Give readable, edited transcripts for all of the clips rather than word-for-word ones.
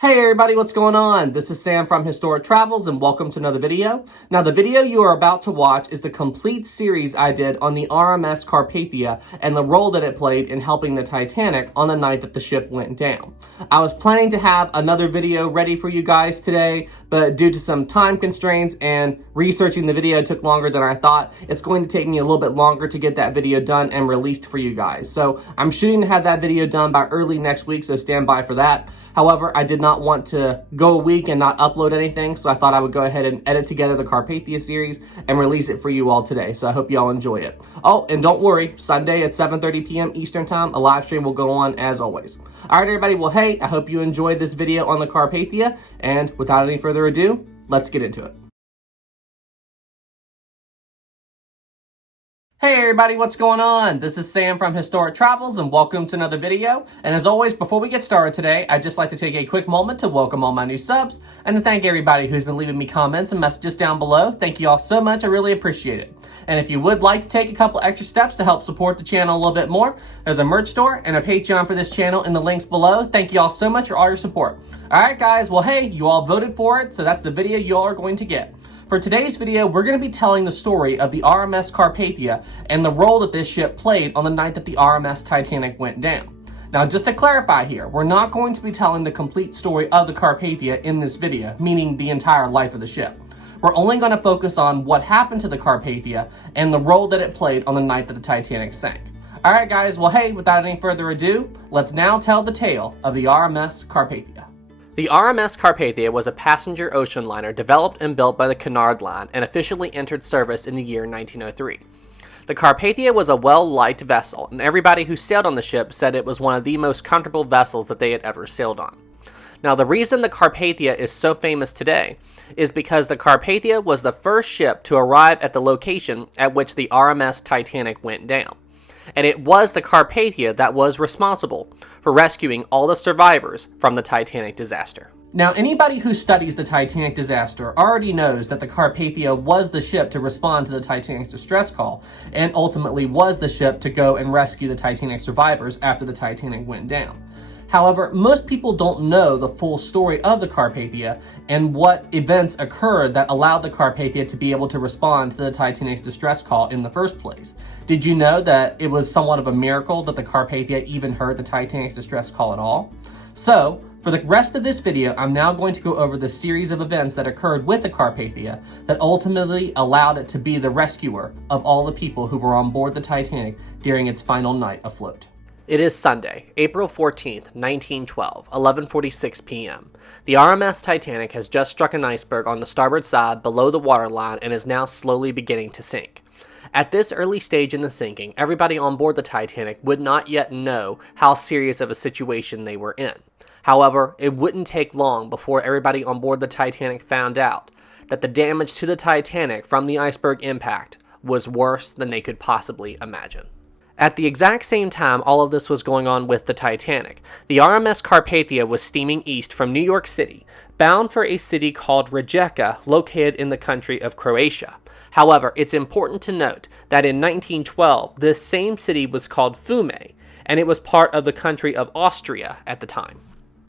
Hey everybody, what's going on? This is Sam from Historic Travels and welcome to another video. Now the video you are about to watch is the complete series I did on the RMS Carpathia and the role that it played in helping the Titanic on the night that the ship went down. I was planning to have another video ready for you guys today, but due to some time constraints and researching the video took longer than I thought, it's going to take me a little bit longer to get that video done and released for you guys. So I'm shooting to have that video done by early next week, so stand by for that. However, I did not want to go a week and not upload anything, so I thought I would go ahead and edit together the Carpathia series and release it for you all today. So I hope you all enjoy it. Oh, and don't worry, Sunday at 7:30 p.m. Eastern Time, a live stream will go on as always. All right, everybody. Well, hey, I hope you enjoyed this video on the Carpathia, and without any further ado, let's get into it. Hey everybody, what's going on? This is Sam from Historic Travels and welcome to another video. And as always, before we get started today, I'd just like to take a quick moment to welcome all my new subs and to thank everybody who's been leaving me comments and messages down below. Thank you all so much, I really appreciate it. And if you would like to take a couple extra steps to help support the channel a little bit more, there's a merch store and a Patreon for this channel in the links below. Thank you all so much for all your support. Alright guys, well hey, you all voted for it, so that's the video you all are going to get. For today's video, we're going to be telling the story of the RMS Carpathia and the role that this ship played on the night that the RMS Titanic went down. Now, just to clarify here, we're not going to be telling the complete story of the Carpathia in this video, meaning the entire life of the ship. We're only going to focus on what happened to the Carpathia and the role that it played on the night that the Titanic sank. Alright guys, well hey, without any further ado, let's now tell the tale of the RMS Carpathia. The RMS Carpathia was a passenger ocean liner developed and built by the Cunard Line and officially entered service in the year 1903. The Carpathia was a well-liked vessel, and everybody who sailed on the ship said it was one of the most comfortable vessels that they had ever sailed on. Now, the reason the Carpathia is so famous today is because the Carpathia was the first ship to arrive at the location at which the RMS Titanic went down. And it was the Carpathia that was responsible for rescuing all the survivors from the Titanic disaster. Now, anybody who studies the Titanic disaster already knows that the Carpathia was the ship to respond to the Titanic's distress call, and ultimately was the ship to go and rescue the Titanic survivors after the Titanic went down. However, most people don't know the full story of the Carpathia and what events occurred that allowed the Carpathia to be able to respond to the Titanic's distress call in the first place. Did you know that it was somewhat of a miracle that the Carpathia even heard the Titanic's distress call at all? So, for the rest of this video, I'm now going to go over the series of events that occurred with the Carpathia that ultimately allowed it to be the rescuer of all the people who were on board the Titanic during its final night afloat. It is Sunday, April 14th, 1912, 11:46 p.m. The RMS Titanic has just struck an iceberg on the starboard side below the waterline and is now slowly beginning to sink. At this early stage in the sinking, everybody on board the Titanic would not yet know how serious of a situation they were in. However, it wouldn't take long before everybody on board the Titanic found out that the damage to the Titanic from the iceberg impact was worse than they could possibly imagine. At the exact same time all of this was going on with the Titanic, the RMS Carpathia was steaming east from New York City, bound for a city called Rijeka, located in the country of Croatia. However, it's important to note that in 1912, this same city was called Fiume, and it was part of the country of Austria at the time.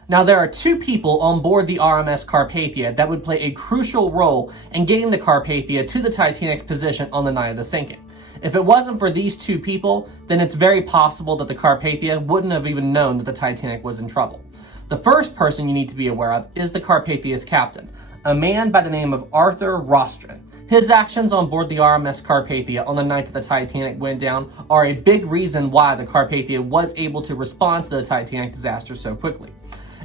Now, there are two people on board the RMS Carpathia that would play a crucial role in getting the Carpathia to the Titanic's position on the night of the sinking. If it wasn't for these two people, then it's very possible that the Carpathia wouldn't have even known that the Titanic was in trouble. The first person you need to be aware of is the Carpathia's captain, a man by the name of Arthur Rostron. His actions on board the RMS Carpathia on the night that the Titanic went down are a big reason why the Carpathia was able to respond to the Titanic disaster so quickly.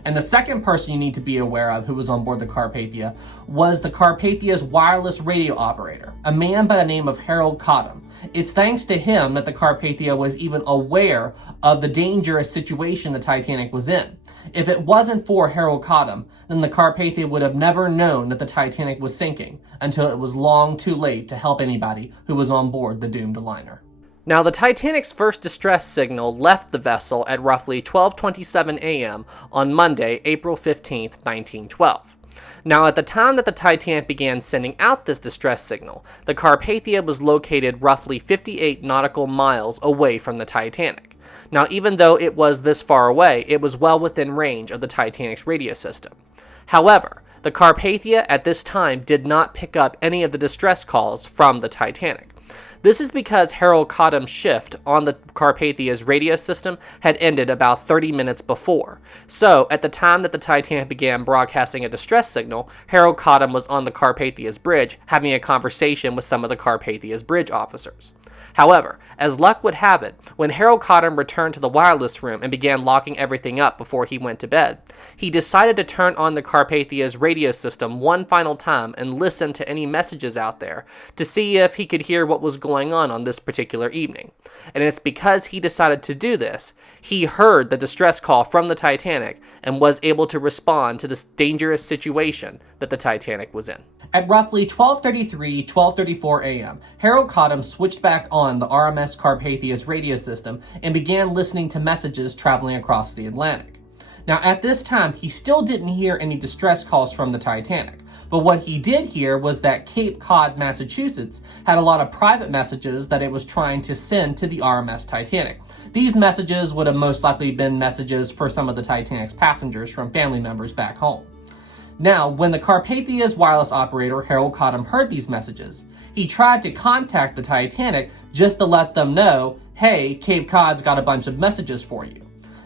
And the second person you need to be aware of who was on board the Carpathia was the Carpathia's wireless radio operator, a man by the name of Harold Cottam. It's thanks to him that the Carpathia was even aware of the dangerous situation the Titanic was in. If it wasn't for Harold Cottam, then the Carpathia would have never known that the Titanic was sinking until it was long too late to help anybody who was on board the doomed liner. Now, the Titanic's first distress signal left the vessel at roughly 12:27 a.m. on Monday, April 15, 1912. Now, at the time that the Titanic began sending out this distress signal, the Carpathia was located roughly 58 nautical miles away from the Titanic. Now, even though it was this far away, it was well within range of the Titanic's radio system. However, the Carpathia at this time did not pick up any of the distress calls from the Titanic. This is because Harold Cottam's shift on the Carpathia's radio system had ended about 30 minutes before. So, at the time that the Titanic began broadcasting a distress signal, Harold Cottam was on the Carpathia's bridge having a conversation with some of the Carpathia's bridge officers. However, as luck would have it, when Harold Cottam returned to the wireless room and began locking everything up before he went to bed, he decided to turn on the Carpathia's radio system one final time and listen to any messages out there to see if he could hear what was going on this particular evening. And it's because he decided to do this, he heard the distress call from the Titanic and was able to respond to this dangerous situation that the Titanic was in. At roughly 12:34 a.m., Harold Cottam switched back on the RMS Carpathia's radio system and began listening to messages traveling across the Atlantic. Now, at this time, he still didn't hear any distress calls from the Titanic, but what he did hear was that Cape Cod, Massachusetts had a lot of private messages that it was trying to send to the RMS Titanic. These messages would have most likely been messages for some of the Titanic's passengers from family members back home. Now, when the Carpathia's wireless operator, Harold Cottam, heard these messages, he tried to contact the Titanic just to let them know, hey, Cape Cod's got a bunch of messages for you.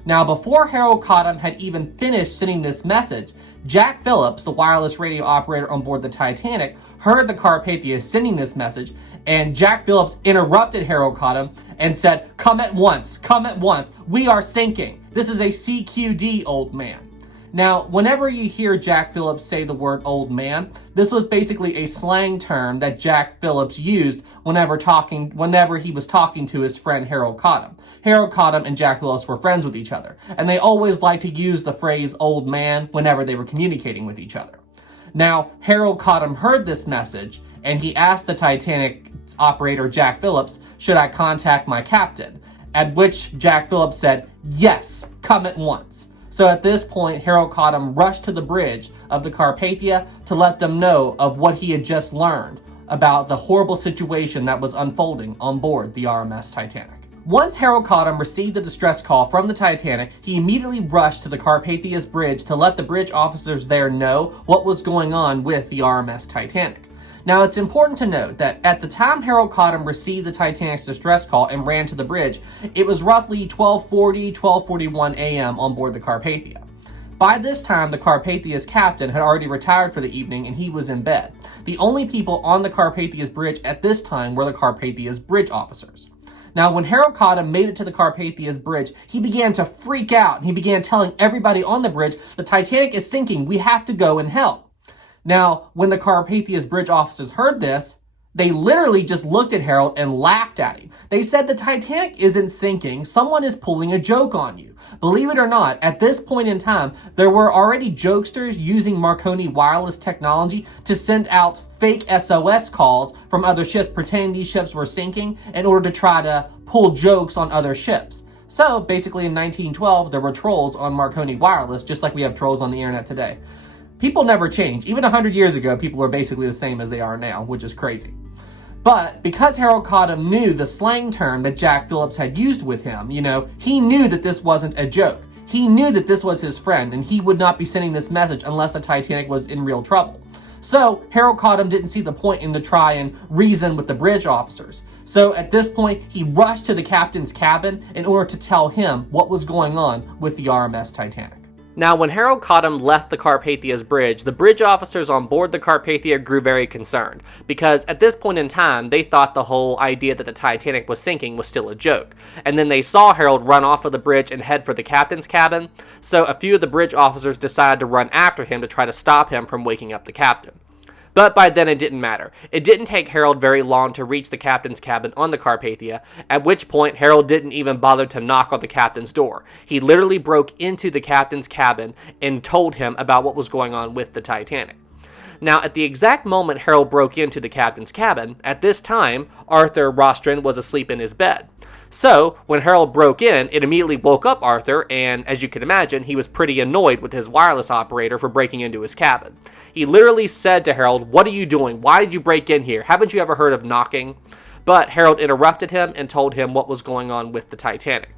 Now, before Harold Cottam had even finished sending this message, Jack Phillips, the wireless radio operator on board the Titanic, heard the Carpathia sending this message, and Jack Phillips interrupted Harold Cottam and said, come at once, we are sinking. This is a CQD, old man. Now, whenever you hear Jack Phillips say the word old man, this was basically a slang term that Jack Phillips used whenever he was talking to his friend Harold Cottam. Harold Cottam and Jack Phillips were friends with each other, and they always liked to use the phrase old man whenever they were communicating with each other. Now, Harold Cottam heard this message, and he asked the Titanic operator Jack Phillips, should I contact my captain? At which Jack Phillips said, yes, come at once. So at this point, Harold Cottam rushed to the bridge of the Carpathia to let them know of what he had just learned about the horrible situation that was unfolding on board the RMS Titanic. Once Harold Cottam received a distress call from the Titanic, he immediately rushed to the Carpathia's bridge to let the bridge officers there know what was going on with the RMS Titanic. Now, it's important to note that at the time Harold Cottam received the Titanic's distress call and ran to the bridge, it was roughly 12:41 a.m. on board the Carpathia. By this time, the Carpathia's captain had already retired for the evening and he was in bed. The only people on the Carpathia's bridge at this time were the Carpathia's bridge officers. Now, when Harold Cottam made it to the Carpathia's bridge, he began to freak out and he began telling everybody on the bridge, the Titanic is sinking, we have to go and help. Now, when the Carpathia's bridge officers heard this, they literally just looked at Harold and laughed at him. They said, the Titanic isn't sinking, someone is pulling a joke on you. Believe it or not, at this point in time, there were already jokesters using Marconi wireless technology to send out fake SOS calls from other ships pretending these ships were sinking in order to try to pull jokes on other ships. So, basically in 1912, there were trolls on Marconi wireless, just like we have trolls on the internet today. People never change. Even 100 years ago, people were basically the same as they are now, which is crazy. But because Harold Cottam knew the slang term that Jack Phillips had used with him, he knew that this wasn't a joke. He knew that this was his friend, and he would not be sending this message unless the Titanic was in real trouble. So Harold Cottam didn't see the point in to try and reason with the bridge officers. So at this point, he rushed to the captain's cabin in order to tell him what was going on with the RMS Titanic. Now, when Harold Cottam left the Carpathia's bridge, the bridge officers on board the Carpathia grew very concerned, because at this point in time, they thought the whole idea that the Titanic was sinking was still a joke. And then they saw Harold run off of the bridge and head for the captain's cabin, so a few of the bridge officers decided to run after him to try to stop him from waking up the captain. But by then it didn't matter. It didn't take Harold very long to reach the captain's cabin on the Carpathia, at which point Harold didn't even bother to knock on the captain's door. He literally broke into the captain's cabin and told him about what was going on with the Titanic. Now, at the exact moment Harold broke into the captain's cabin, at this time, Arthur Rostron was asleep in his bed. So, when Harold broke in, it immediately woke up Arthur, and as you can imagine, he was pretty annoyed with his wireless operator for breaking into his cabin. He literally said to Harold, "What are you doing? Why did you break in here? Haven't you ever heard of knocking?" But Harold interrupted him and told him what was going on with the Titanic.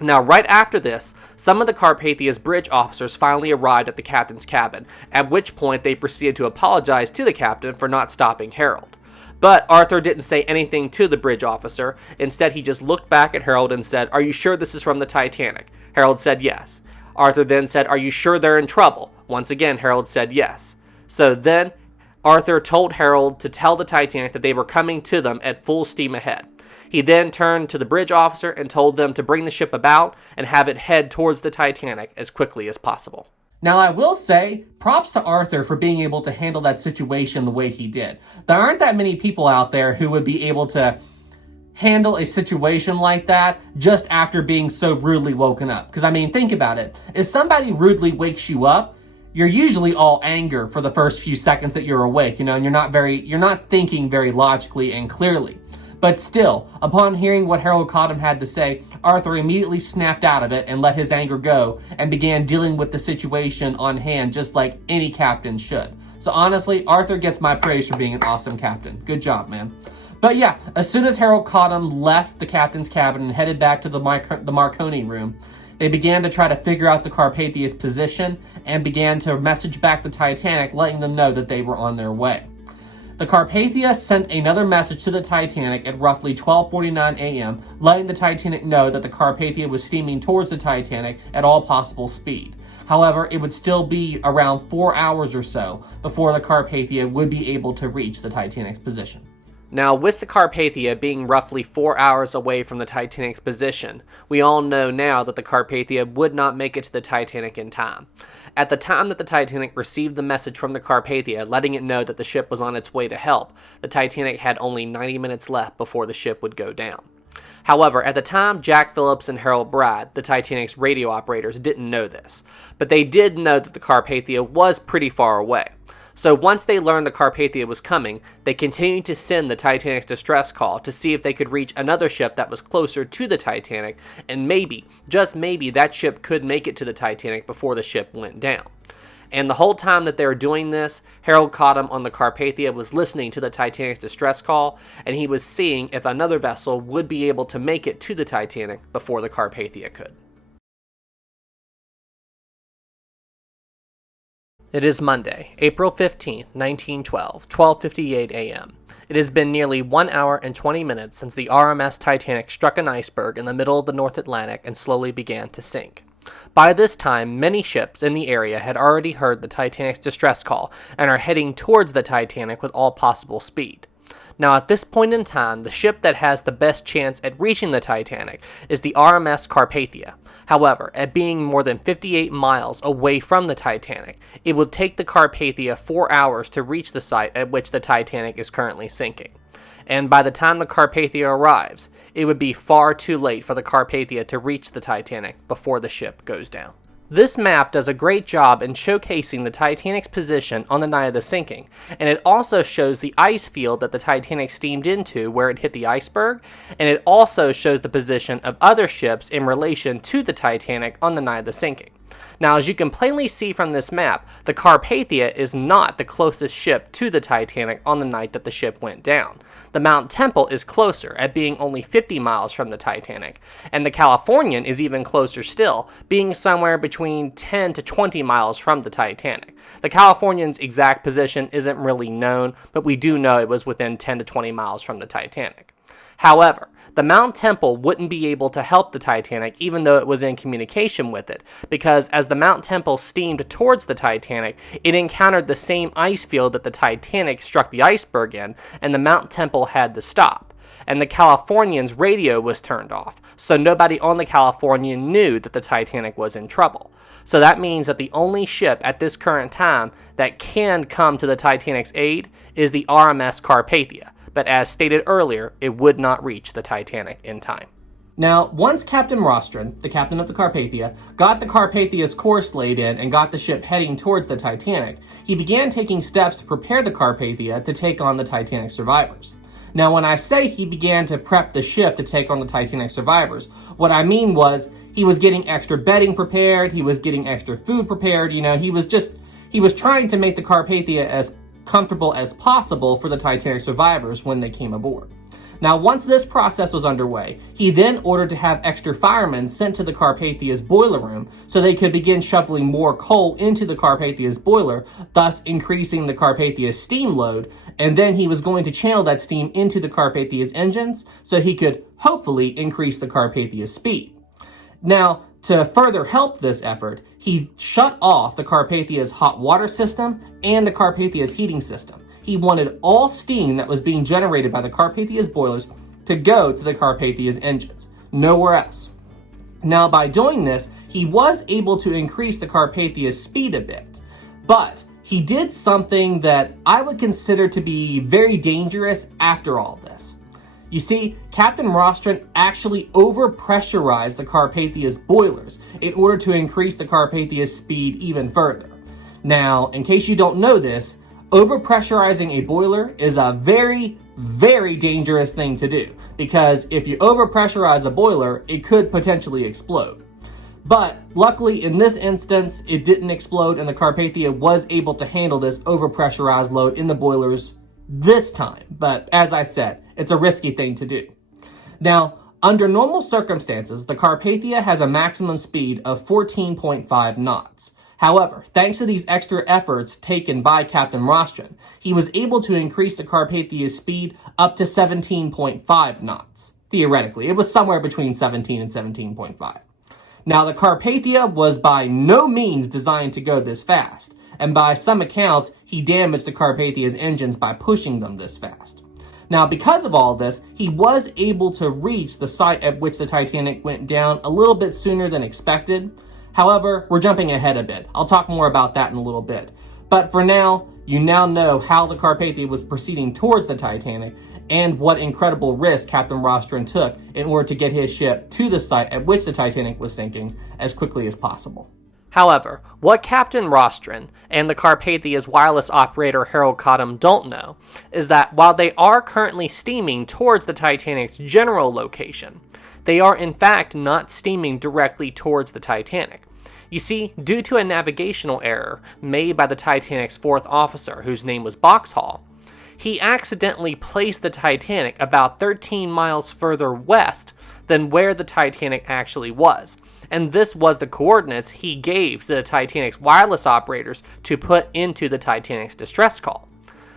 Now, right after this, some of the Carpathia's bridge officers finally arrived at the captain's cabin, at which point they proceeded to apologize to the captain for not stopping Harold. But Arthur didn't say anything to the bridge officer. Instead, he just looked back at Harold and said, "Are you sure this is from the Titanic?" Harold said yes. Arthur then said, "Are you sure they're in trouble?" Once again, Harold said yes. So then Arthur told Harold to tell the Titanic that they were coming to them at full steam ahead. He then turned to the bridge officer and told them to bring the ship about and have it head towards the Titanic as quickly as possible. Now, I will say, props to Arthur for being able to handle that situation the way he did. There aren't that many people out there who would be able to handle a situation like that just after being so rudely woken up. Because, I mean, think about it. If somebody rudely wakes you up, you're usually all anger for the first few seconds that you're awake, and you're not thinking very logically and clearly. But still, upon hearing what Harold Cottam had to say, Arthur immediately snapped out of it and let his anger go and began dealing with the situation on hand just like any captain should. So honestly, Arthur gets my praise for being an awesome captain. Good job, man. But yeah, as soon as Harold Cottam left the captain's cabin and headed back to the Marconi room, they began to try to figure out the Carpathia's position and began to message back the Titanic, letting them know that they were on their way. The Carpathia sent another message to the Titanic at roughly 12:49 a.m., letting the Titanic know that the Carpathia was steaming towards the Titanic at all possible speed. However, it would still be around 4 hours or so before the Carpathia would be able to reach the Titanic's position. Now, with the Carpathia being roughly 4 hours away from the Titanic's position, we all know now that the Carpathia would not make it to the Titanic in time. At the time that the Titanic received the message from the Carpathia letting it know that the ship was on its way to help, the Titanic had only 90 minutes left before the ship would go down. However, at the time, Jack Phillips and Harold Brad, the Titanic's radio operators, didn't know this, but they did know that the Carpathia was pretty far away. So once they learned the Carpathia was coming, they continued to send the Titanic's distress call to see if they could reach another ship that was closer to the Titanic, and maybe, just maybe, that ship could make it to the Titanic before the ship went down. And the whole time that they were doing this, Harold Cottam on the Carpathia was listening to the Titanic's distress call, and he was seeing if another vessel would be able to make it to the Titanic before the Carpathia could. It is Monday, April 15th, 1912, 12:58 a.m. It has been nearly 1 hour and 20 minutes since the RMS Titanic struck an iceberg in the middle of the North Atlantic and slowly began to sink. By this time, many ships in the area had already heard the Titanic's distress call and are heading towards the Titanic with all possible speed. Now, at this point in time, the ship that has the best chance at reaching the Titanic is the RMS Carpathia. However, at being more than 58 miles away from the Titanic, it will take the Carpathia 4 hours to reach the site at which the Titanic is currently sinking. And by the time the Carpathia arrives, it would be far too late for the Carpathia to reach the Titanic before the ship goes down. This map does a great job in showcasing the Titanic's position on the night of the sinking, and it also shows the ice field that the Titanic steamed into where it hit the iceberg, and it also shows the position of other ships in relation to the Titanic on the night of the sinking. Now, as you can plainly see from this map, the Carpathia is not the closest ship to the Titanic on the night that the ship went down. The Mount Temple is closer, at being only 50 miles from the Titanic, and the Californian is even closer still, being somewhere between 10 to 20 miles from the Titanic. The Californian's exact position isn't really known, but we do know it was within 10 to 20 miles from the Titanic. However, the Mount Temple wouldn't be able to help the Titanic even though it was in communication with it, because as the Mount Temple steamed towards the Titanic, it encountered the same ice field that the Titanic struck the iceberg in, and the Mount Temple had to stop. And the Californian's radio was turned off, so nobody on the Californian knew that the Titanic was in trouble. So that means that the only ship at this current time that can come to the Titanic's aid is the RMS Carpathia. But as stated earlier, it would not reach the Titanic in time. Now, once Captain Rostron, the captain of the Carpathia, got the Carpathia's course laid in and got the ship heading towards the Titanic, he began taking steps to prepare the Carpathia to take on the Titanic survivors. Now, when I say he began to prep the ship to take on the Titanic survivors, what I mean was he was getting extra bedding prepared, he was getting extra food prepared, he was trying to make the Carpathia as comfortable as possible for the Titanic survivors when they came aboard. Now, once this process was underway, he then ordered to have extra firemen sent to the Carpathia's boiler room so they could begin shoveling more coal into the Carpathia's boiler, thus increasing the Carpathia's steam load, and then he was going to channel that steam into the Carpathia's engines so he could hopefully increase the Carpathia's speed. Now, to further help this effort, he shut off the Carpathia's hot water system and the Carpathia's heating system. He wanted all steam that was being generated by the Carpathia's boilers to go to the Carpathia's engines, nowhere else. Now, by doing this, he was able to increase the Carpathia's speed a bit, but he did something that I would consider to be very dangerous after all this. You see, Captain Rostron actually overpressurized the Carpathia's boilers in order to increase the Carpathia's speed even further. Now, in case you don't know this, overpressurizing a boiler is a very, very dangerous thing to do, because if you overpressurize a boiler, it could potentially explode. But luckily in this instance, it didn't explode and the Carpathia was able to handle this overpressurized load in the boilers this time. But as I said, it's a risky thing to do. Now, under normal circumstances, the Carpathia has a maximum speed of 14.5 knots. However, thanks to these extra efforts taken by Captain Rostron, he was able to increase the Carpathia's speed up to 17.5 knots. Theoretically, it was somewhere between 17 and 17.5. Now, the Carpathia was by no means designed to go this fast, and by some accounts, he damaged the Carpathia's engines by pushing them this fast. Now, because of all this, he was able to reach the site at which the Titanic went down a little bit sooner than expected. However, we're jumping ahead a bit. I'll talk more about that in a little bit. But for now, you now know how the Carpathia was proceeding towards the Titanic and what incredible risk Captain Rostron took in order to get his ship to the site at which the Titanic was sinking as quickly as possible. However, what Captain Rostron and the Carpathia's wireless operator Harold Cottam don't know is that while they are currently steaming towards the Titanic's general location, they are in fact not steaming directly towards the Titanic. You see, due to a navigational error made by the Titanic's fourth officer, whose name was Boxhall, he accidentally placed the Titanic about 13 miles further west than where the Titanic actually was. And this was the coordinates he gave to the Titanic's wireless operators to put into the Titanic's distress call.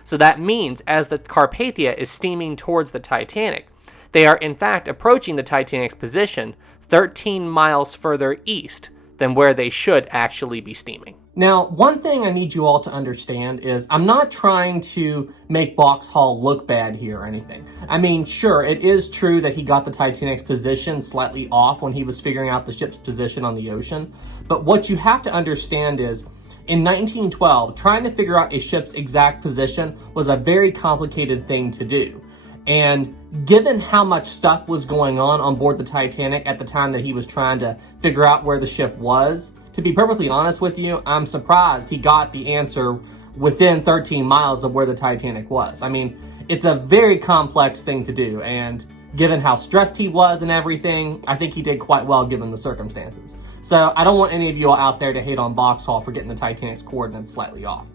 So that means as the Carpathia is steaming towards the Titanic, they are in fact approaching the Titanic's position 13 miles further east than where they should actually be steaming. Now, one thing I need you all to understand is I'm not trying to make Boxhall look bad here or anything. I mean, sure, it is true that he got the Titanic's position slightly off when he was figuring out the ship's position on the ocean, but what you have to understand is in 1912, trying to figure out a ship's exact position was a very complicated thing to do. And given how much stuff was going on board the Titanic at the time that he was trying to figure out where the ship was, to be perfectly honest with you, I'm surprised he got the answer within 13 miles of where the Titanic was. I mean, it's a very complex thing to do, and given how stressed he was and everything, I think he did quite well given the circumstances. So I don't want any of you all out there to hate on Boxhall for getting the Titanic's coordinates slightly off.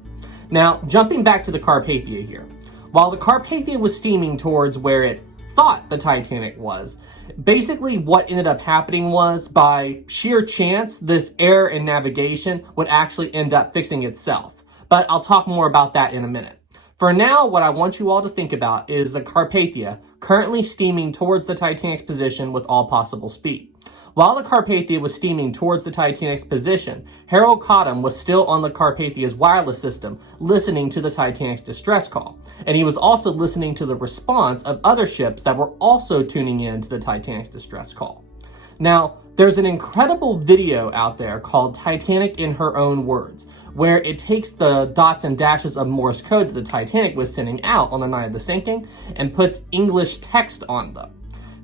Now, jumping back to the Carpathia here. While the Carpathia was steaming towards where it thought the Titanic was, basically what ended up happening was, by sheer chance, this error in navigation would actually end up fixing itself. But I'll talk more about that in a minute. For now, what I want you all to think about is the Carpathia currently steaming towards the Titanic's position with all possible speed. While the Carpathia was steaming towards the Titanic's position, Harold Cottam was still on the Carpathia's wireless system, listening to the Titanic's distress call. And he was also listening to the response of other ships that were also tuning in to the Titanic's distress call. Now, there's an incredible video out there called Titanic in Her Own Words, where it takes the dots and dashes of Morse code that the Titanic was sending out on the night of the sinking and puts English text on them.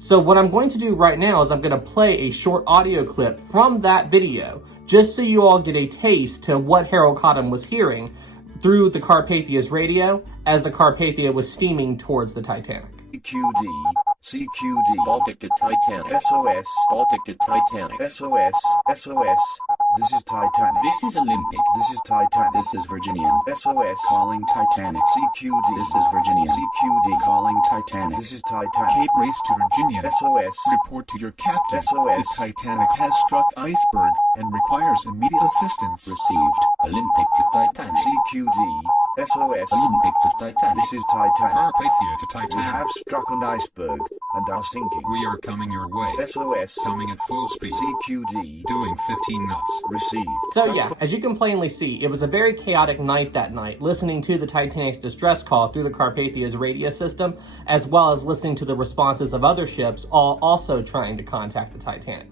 So what I'm going to do right now is I'm going to play a short audio clip from that video, just so you all get a taste to what Harold Cottam was hearing through the Carpathia's radio as the Carpathia was steaming towards the Titanic. CQD, CQD, Baltic to Titanic, SOS, Baltic to Titanic, SOS, SOS. This is Titanic. This is Olympic. This is Titanic. This is Virginian. SOS. Calling Titanic. CQD. This is Virginian. CQD. Calling Titanic. This is Titanic. Cape Race to Virginia. SOS. Report to your captain. SOS. The Titanic has struck iceberg and requires immediate assistance. Received. Olympic to Titanic. CQD. SOS. Olympic to Titanic. This is Titanic. Carpathia to We Titanic. have struck an iceberg and are sinking. We are coming your way. SOS. Coming at full speed. CQD. Doing 15 knots. Received. So yeah, as you can plainly see, it was a very chaotic night that night, listening to the Titanic's distress call through the Carpathia's radio system, as well as listening to the responses of other ships, all also trying to contact the Titanic.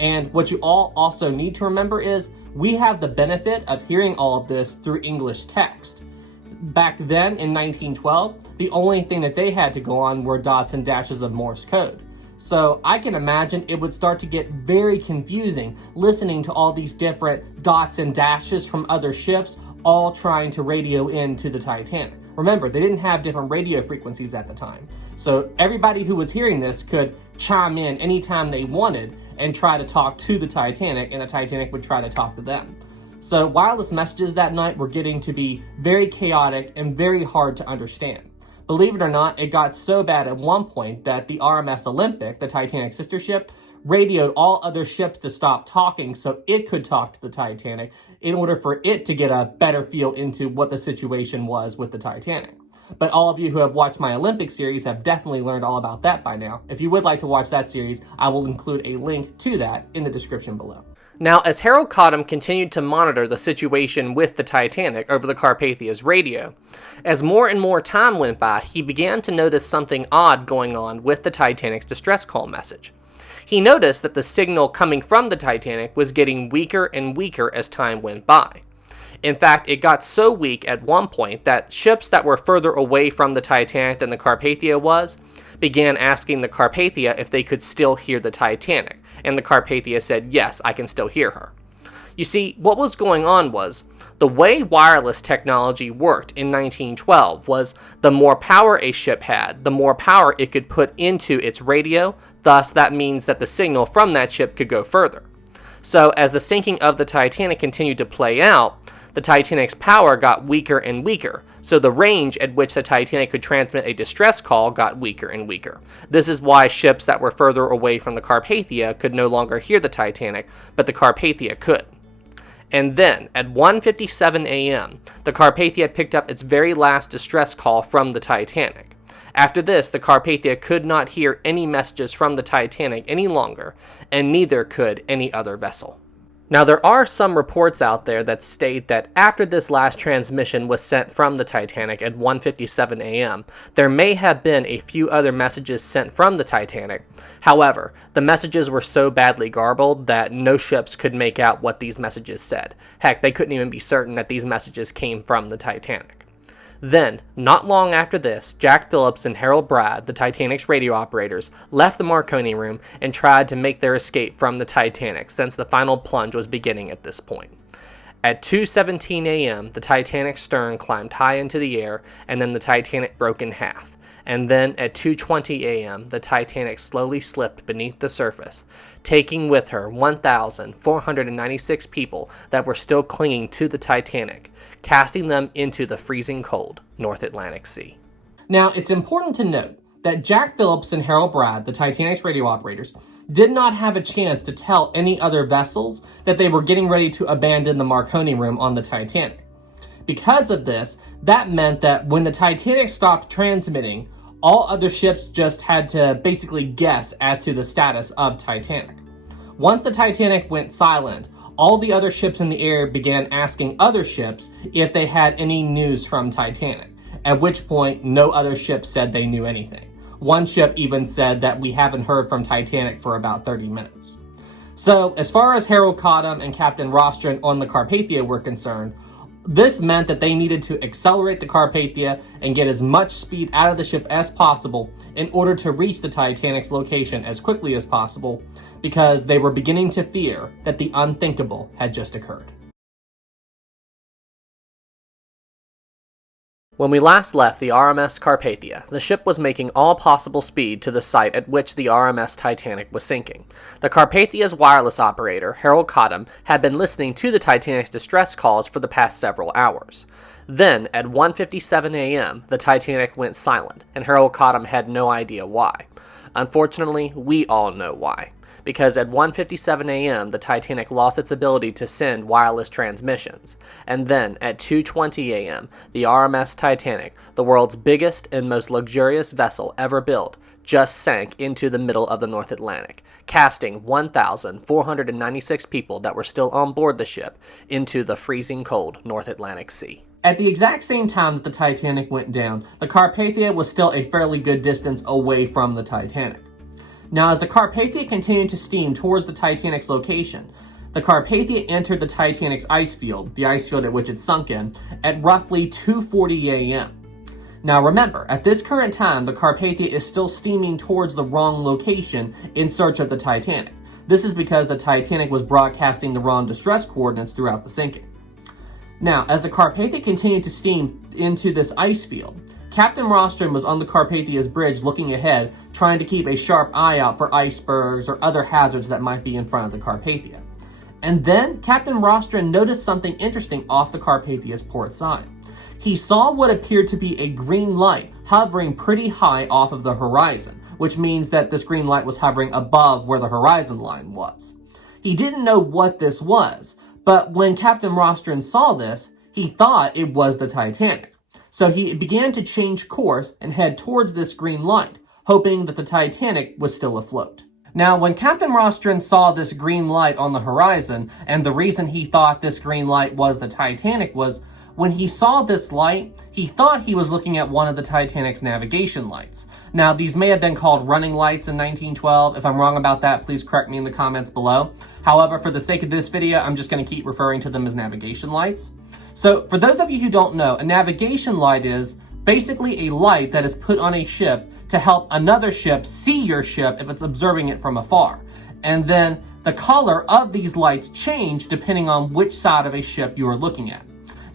And what you all also need to remember is, we have the benefit of hearing all of this through English text. Back then, in 1912, the only thing that they had to go on were dots and dashes of Morse code. So I can imagine it would start to get very confusing listening to all these different dots and dashes from other ships, all trying to radio into the Titanic. Remember, they didn't have different radio frequencies at the time. So everybody who was hearing this could chime in anytime they wanted and try to talk to the Titanic, and the Titanic would try to talk to them. So wireless messages that night were getting to be very chaotic and very hard to understand. Believe it or not, it got so bad at one point that the RMS Olympic, the Titanic's sister ship, radioed all other ships to stop talking so it could talk to the Titanic in order for it to get a better feel into what the situation was with the Titanic. But all of you who have watched my Olympic series have definitely learned all about that by now. If you would like to watch that series, I will include a link to that in the description below. Now, as Harold Cottam continued to monitor the situation with the Titanic over the Carpathia's radio, as more and more time went by, he began to notice something odd going on with the Titanic's distress call message. He noticed that the signal coming from the Titanic was getting weaker and weaker as time went by. In fact, it got so weak at one point that ships that were further away from the Titanic than the Carpathia was began asking the Carpathia if they could still hear the Titanic, and the Carpathia said, yes, I can still hear her. You see, what was going on was, the way wireless technology worked in 1912 was the more power a ship had, the more power it could put into its radio, thus that means that the signal from that ship could go further. So as the sinking of the Titanic continued to play out, the Titanic's power got weaker and weaker, so the range at which the Titanic could transmit a distress call got weaker and weaker. This is why ships that were further away from the Carpathia could no longer hear the Titanic, but the Carpathia could. And then, at 1:57 a.m., the Carpathia picked up its very last distress call from the Titanic. After this, the Carpathia could not hear any messages from the Titanic any longer, and neither could any other vessel. Now, there are some reports out there that state that after this last transmission was sent from the Titanic at 1:57 a.m., there may have been a few other messages sent from the Titanic. However, the messages were so badly garbled that no ships could make out what these messages said. Heck, they couldn't even be certain that these messages came from the Titanic. Then, not long after this, Jack Phillips and Harold Brad, the Titanic's radio operators, left the Marconi room and tried to make their escape from the Titanic, since the final plunge was beginning at this point. At 2:17 a.m., the Titanic's stern climbed high into the air, and then the Titanic broke in half. And then at 2:20 a.m., the Titanic slowly slipped beneath the surface, taking with her 1,496 people that were still clinging to the Titanic, casting them into the freezing cold North Atlantic Sea. Now, it's important to note that Jack Phillips and Harold Brad, the Titanic's radio operators, did not have a chance to tell any other vessels that they were getting ready to abandon the Marconi room on the Titanic. Because of this, that meant that when the Titanic stopped transmitting, all other ships just had to basically guess as to the status of Titanic. Once the Titanic went silent, all the other ships in the air began asking other ships if they had any news from Titanic, at which point no other ship said they knew anything. One ship even said that we haven't heard from Titanic for about 30 minutes. So, as far as Harold Cottam and Captain Rostron on the Carpathia were concerned, this meant that they needed to accelerate the Carpathia and get as much speed out of the ship as possible in order to reach the Titanic's location as quickly as possible, because they were beginning to fear that the unthinkable had just occurred. When we last left the RMS Carpathia, the ship was making all possible speed to the site at which the RMS Titanic was sinking. The Carpathia's wireless operator, Harold Cottam, had been listening to the Titanic's distress calls for the past several hours. Then, at 1:57 a.m., the Titanic went silent, and Harold Cottam had no idea why. Unfortunately, we all know why. Because at 1:57 a.m. the Titanic lost its ability to send wireless transmissions, and then at 2:20 a.m. the RMS Titanic, the world's biggest and most luxurious vessel ever built, just sank into the middle of the North Atlantic, casting 1,496 people that were still on board the ship into the freezing cold North Atlantic Sea. At the exact same time that the Titanic went down, the Carpathia was still a fairly good distance away from the Titanic. Now, as the Carpathia continued to steam towards the Titanic's location, the Carpathia entered the Titanic's ice field, the ice field at which it sunk in, at roughly 2:40 a.m. Now remember, at this current time, the Carpathia is still steaming towards the wrong location in search of the Titanic. This is because the Titanic was broadcasting the wrong distress coordinates throughout the sinking. Now, as the Carpathia continued to steam into this ice field, Captain Rostron was on the Carpathia's bridge looking ahead, trying to keep a sharp eye out for icebergs or other hazards that might be in front of the Carpathia. And then, Captain Rostron noticed something interesting off the Carpathia's port side. He saw what appeared to be a green light hovering pretty high off of the horizon, which means that this green light was hovering above where the horizon line was. He didn't know what this was, but when Captain Rostron saw this, he thought it was the Titanic. So he began to change course and head towards this green light, hoping that the Titanic was still afloat. Now, when Captain Rostron saw this green light on the horizon, and the reason he thought this green light was the Titanic was, when he saw this light, he thought he was looking at one of the Titanic's navigation lights. Now, these may have been called running lights in 1912. If I'm wrong about that, please correct me in the comments below. However, for the sake of this video, I'm just going to keep referring to them as navigation lights. So, for those of you who don't know, a navigation light is basically a light that is put on a ship to help another ship see your ship if it's observing it from afar. And then the color of these lights change depending on which side of a ship you are looking at.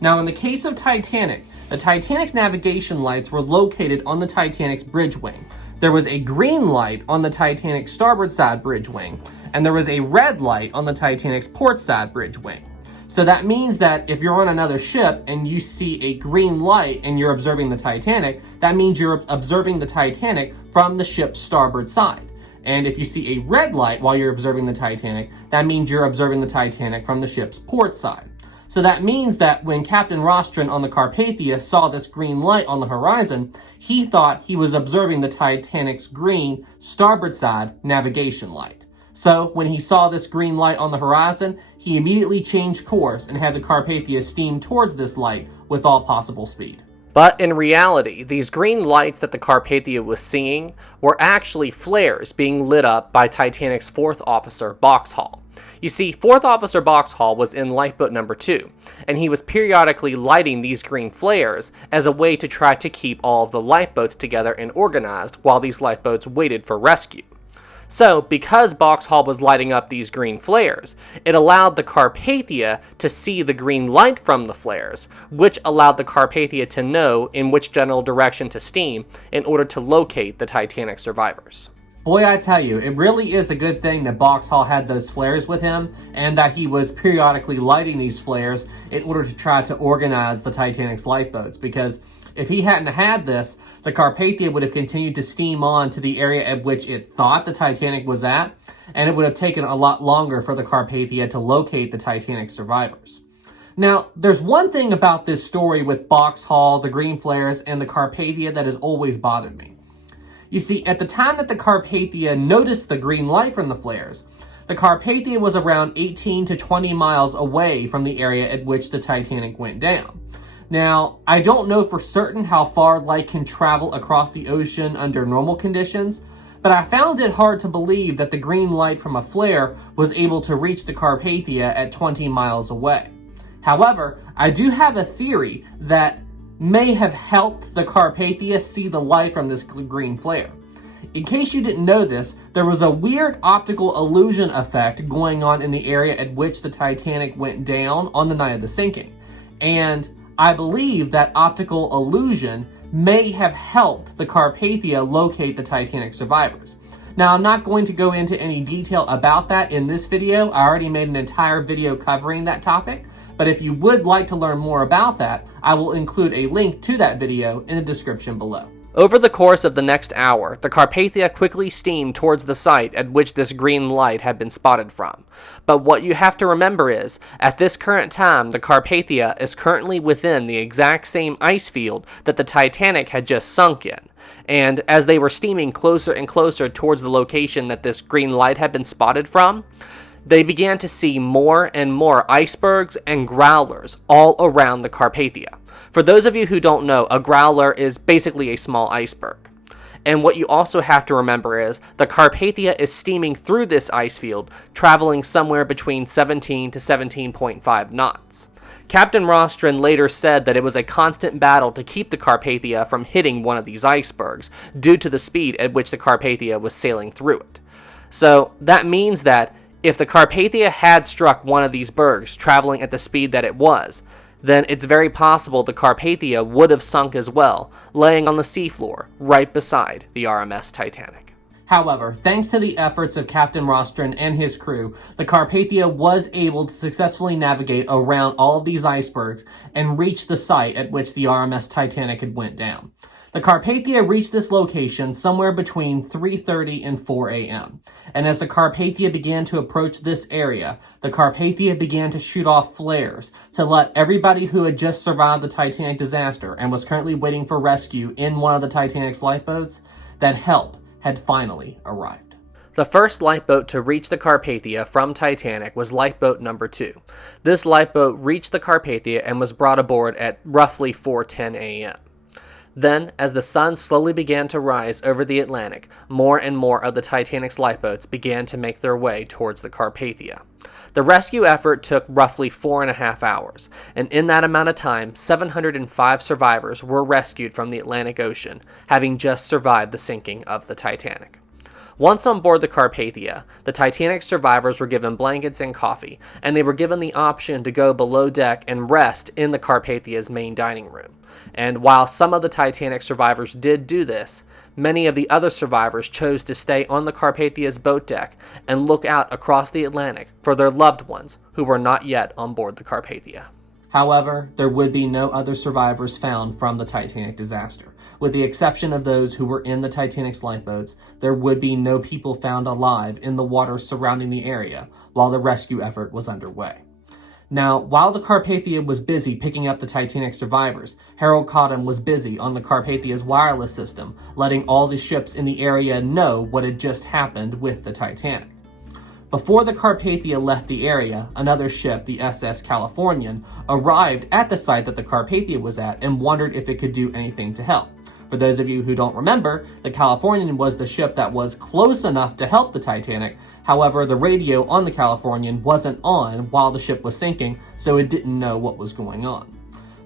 Now, in the case of Titanic, the Titanic's navigation lights were located on the Titanic's bridge wing. There was a green light on the Titanic's starboard side bridge wing, and there was a red light on the Titanic's port side bridge wing. So that means that if you're on another ship and you see a green light and you're observing the Titanic, that means you're observing the Titanic from the ship's starboard side. And if you see a red light while you're observing the Titanic, that means you're observing the Titanic from the ship's port side. So that means that when Captain Rostron on the Carpathia saw this green light on the horizon, he thought he was observing the Titanic's green starboard side navigation light. So when he saw this green light on the horizon, he immediately changed course and had the Carpathia steam towards this light with all possible speed. But in reality, these green lights that the Carpathia was seeing were actually flares being lit up by Titanic's 4th officer, Boxhall. You see, 4th Officer Boxhall was in lifeboat number 2, and he was periodically lighting these green flares as a way to try to keep all of the lifeboats together and organized while these lifeboats waited for rescue. So, because Boxhall was lighting up these green flares, it allowed the Carpathia to see the green light from the flares, which allowed the Carpathia to know in which general direction to steam in order to locate the Titanic survivors. Boy, I tell you, it really is a good thing that Boxhall had those flares with him and that he was periodically lighting these flares in order to try to organize the Titanic's lifeboats, because if he hadn't had this, the Carpathia would have continued to steam on to the area at which it thought the Titanic was at, and it would have taken a lot longer for the Carpathia to locate the Titanic survivors. Now, there's one thing about this story with Boxhall, the green flares, and the Carpathia that has always bothered me. You see, at the time that the Carpathia noticed the green light from the flares, the Carpathia was around 18 to 20 miles away from the area at which the Titanic went down. Now, I don't know for certain how far light can travel across the ocean under normal conditions, but I found it hard to believe that the green light from a flare was able to reach the Carpathia at 20 miles away. However, I do have a theory that may have helped the Carpathia see the light from this green flare. In case you didn't know this, there was a weird optical illusion effect going on in the area at which the Titanic went down on the night of the sinking. And I believe that optical illusion may have helped the Carpathia locate the Titanic survivors. Now, I'm not going to go into any detail about that in this video. I already made an entire video covering that topic, but if you would like to learn more about that, I will include a link to that video in the description below. Over the course of the next hour, the Carpathia quickly steamed towards the site at which this green light had been spotted from. But what you have to remember is, at this current time, the Carpathia is currently within the exact same ice field that the Titanic had just sunk in. And as they were steaming closer and closer towards the location that this green light had been spotted from, they began to see more and more icebergs and growlers all around the Carpathia. For those of you who don't know, a growler is basically a small iceberg. And what you also have to remember is the Carpathia is steaming through this ice field, traveling somewhere between 17 to 17.5 knots. Captain Rostron later said that it was a constant battle to keep the Carpathia from hitting one of these icebergs, due to the speed at which the Carpathia was sailing through it. So that means that if the Carpathia had struck one of these bergs, traveling at the speed that it was, then it's very possible the Carpathia would have sunk as well, laying on the seafloor right beside the RMS Titanic. However, thanks to the efforts of Captain Rostron and his crew, the Carpathia was able to successfully navigate around all of these icebergs and reach the site at which the RMS Titanic had went down. The Carpathia reached this location somewhere between 3:30 and 4 a.m. And as the Carpathia began to approach this area, the Carpathia began to shoot off flares to let everybody who had just survived the Titanic disaster and was currently waiting for rescue in one of the Titanic's lifeboats, that help had finally arrived. The first lifeboat to reach the Carpathia from Titanic was lifeboat number 2. This lifeboat reached the Carpathia and was brought aboard at roughly 4:10 a.m. Then, as the sun slowly began to rise over the Atlantic, more and more of the Titanic's lifeboats began to make their way towards the Carpathia. The rescue effort took roughly 4.5 hours, and in that amount of time, 705 survivors were rescued from the Atlantic Ocean, having just survived the sinking of the Titanic. Once on board the Carpathia, the Titanic survivors were given blankets and coffee, and they were given the option to go below deck and rest in the Carpathia's main dining room. And while some of the Titanic survivors did do this, many of the other survivors chose to stay on the Carpathia's boat deck and look out across the Atlantic for their loved ones who were not yet on board the Carpathia. However, there would be no other survivors found from the Titanic disaster. With the exception of those who were in the Titanic's lifeboats, there would be no people found alive in the waters surrounding the area while the rescue effort was underway. Now, while the Carpathia was busy picking up the Titanic survivors, Harold Cottam was busy on the Carpathia's wireless system, letting all the ships in the area know what had just happened with the Titanic. Before the Carpathia left the area, another ship, the SS Californian, arrived at the site that the Carpathia was at and wondered if it could do anything to help. For those of you who don't remember, the Californian was the ship that was close enough to help the Titanic. However, the radio on the Californian wasn't on while the ship was sinking, so it didn't know what was going on.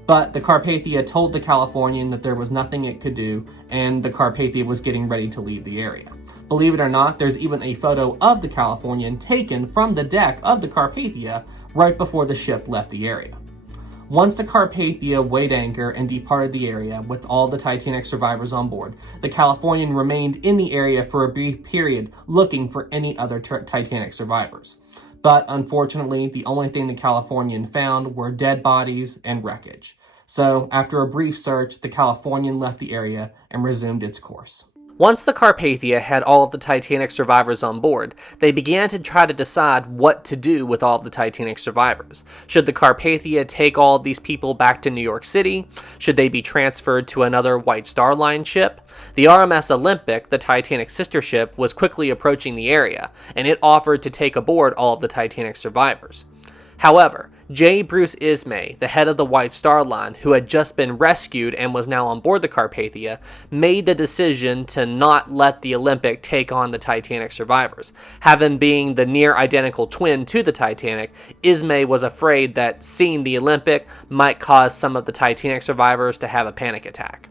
But the Carpathia told the Californian that there was nothing it could do, and the Carpathia was getting ready to leave the area. Believe it or not, there's even a photo of the Californian taken from the deck of the Carpathia right before the ship left the area. Once the Carpathia weighed anchor and departed the area with all the Titanic survivors on board, the Californian remained in the area for a brief period looking for any other Titanic survivors. But unfortunately, the only thing the Californian found were dead bodies and wreckage. So after a brief search, the Californian left the area and resumed its course. Once the Carpathia had all of the Titanic survivors on board, they began to try to decide what to do with all of the Titanic survivors. Should the Carpathia take all of these people back to New York City? Should they be transferred to another White Star Line ship? The RMS Olympic, the Titanic sister ship, was quickly approaching the area, and it offered to take aboard all of the Titanic survivors. However, J. Bruce Ismay, the head of the White Star Line, who had just been rescued and was now on board the Carpathia, made the decision to not let the Olympic take on the Titanic survivors. Having being the near identical twin to the Titanic, Ismay was afraid that seeing the Olympic might cause some of the Titanic survivors to have a panic attack.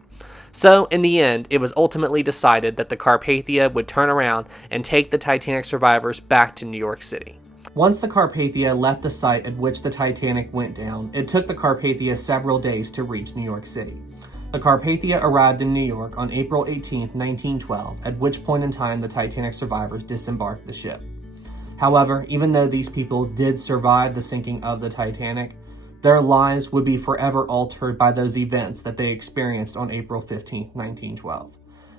So, in the end, it was ultimately decided that the Carpathia would turn around and take the Titanic survivors back to New York City. Once the Carpathia left the site at which the Titanic went down, it took the Carpathia several days to reach New York City. The Carpathia arrived in New York on April 18, 1912, at which point in time the Titanic survivors disembarked the ship. However, even though these people did survive the sinking of the Titanic, their lives would be forever altered by those events that they experienced on April 15, 1912.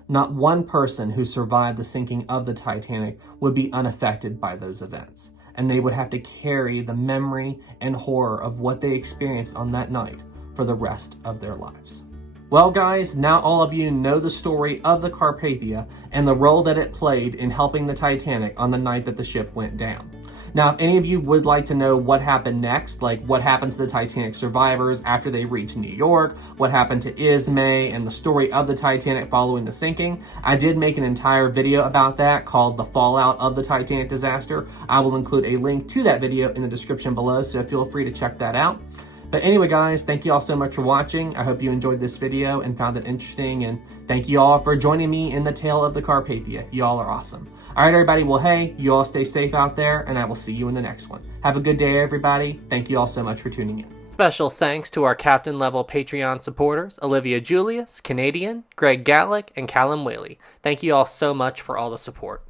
Not one person who survived the sinking of the Titanic would be unaffected by those events, and they would have to carry the memory and horror of what they experienced on that night for the rest of their lives. Well guys, now all of you know the story of the Carpathia and the role that it played in helping the Titanic on the night that the ship went down. Now, if any of you would like to know what happened next, like what happened to the Titanic survivors after they reached New York, what happened to Ismay, and the story of the Titanic following the sinking, I did make an entire video about that called The Fallout of the Titanic Disaster. I will include a link to that video in the description below, so feel free to check that out. But anyway, guys, thank you all so much for watching. I hope you enjoyed this video and found it interesting, and thank you all for joining me in the tale of the Carpathia. You all are awesome. All right, everybody, well, hey, you all stay safe out there, and I will see you in the next one. Have a good day, everybody. Thank you all so much for tuning in. Special thanks to our captain level Patreon supporters, Olivia Julius, Canadian, Greg Gatlick, and Callum Whaley. Thank you all so much for all the support.